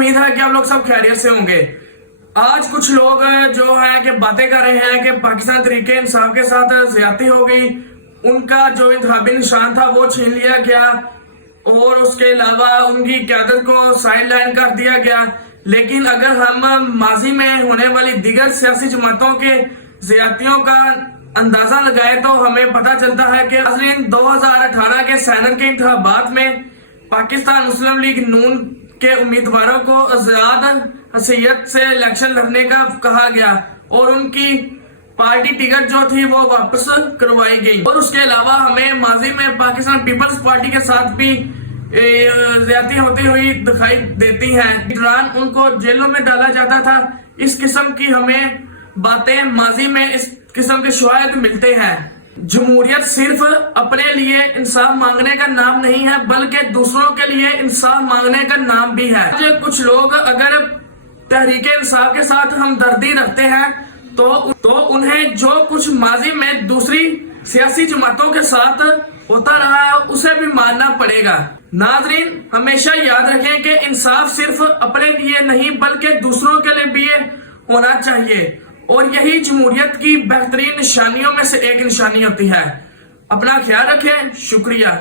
امید ہے کہ آپ لوگ سب خیریت سے ہوں گے۔ آج کچھ لوگ جو ہیں کہ باتیں کر رہے ہیں کہ پاکستان تحریک انصاف کے ساتھ زیادتی ہو گئی، ان کا جو انتخابی نشان تھا وہ چھین لیا گیا اور اس کے علاوہ ان کی قیادت کو سائیڈ لائن کر دیا گیا۔ لیکن اگر ہم ماضی میں ہونے والی دیگر سیاسی جماعتوں کے زیادتیوں کا اندازہ لگائے تو ہمیں پتہ چلتا ہے کہ 2018 کے سینٹ کے انتخابات میں پاکستان مسلم لیگ نون کے امیدواروں کو آزاد حیثیت سے الیکشن لڑنے کا کہا گیا اور ان کی پارٹی ٹکٹ جو تھی وہ واپس کروائی گئی۔ اور اس کے علاوہ ہمیں ماضی میں پاکستان پیپلز پارٹی کے ساتھ بھی زیادتی ہوتی ہوئی دکھائی دیتی ہیں، دوران ان کو جیلوں میں ڈالا جاتا تھا۔ اس قسم کی ہمیں باتیں ماضی میں اس قسم کے شواہد ملتے ہیں۔ جمہوریت صرف اپنے لیے انصاف مانگنے کا نام نہیں ہے بلکہ دوسروں کے لیے انصاف مانگنے کا نام بھی ہے۔ کچھ لوگ اگر تحریک انصاف کے ساتھ ہمدردی رکھتے ہیں تو انہیں جو کچھ ماضی میں دوسری سیاسی جماعتوں کے ساتھ ہوتا رہا ہے اسے بھی ماننا پڑے گا۔ ناظرین، ہمیشہ یاد رکھیں کہ انصاف صرف اپنے لیے نہیں بلکہ دوسروں کے لیے بھی ہونا چاہیے، اور یہی جمہوریت کی بہترین نشانیوں میں سے ایک نشانی ہوتی ہے۔ اپنا خیال رکھیں، شکریہ۔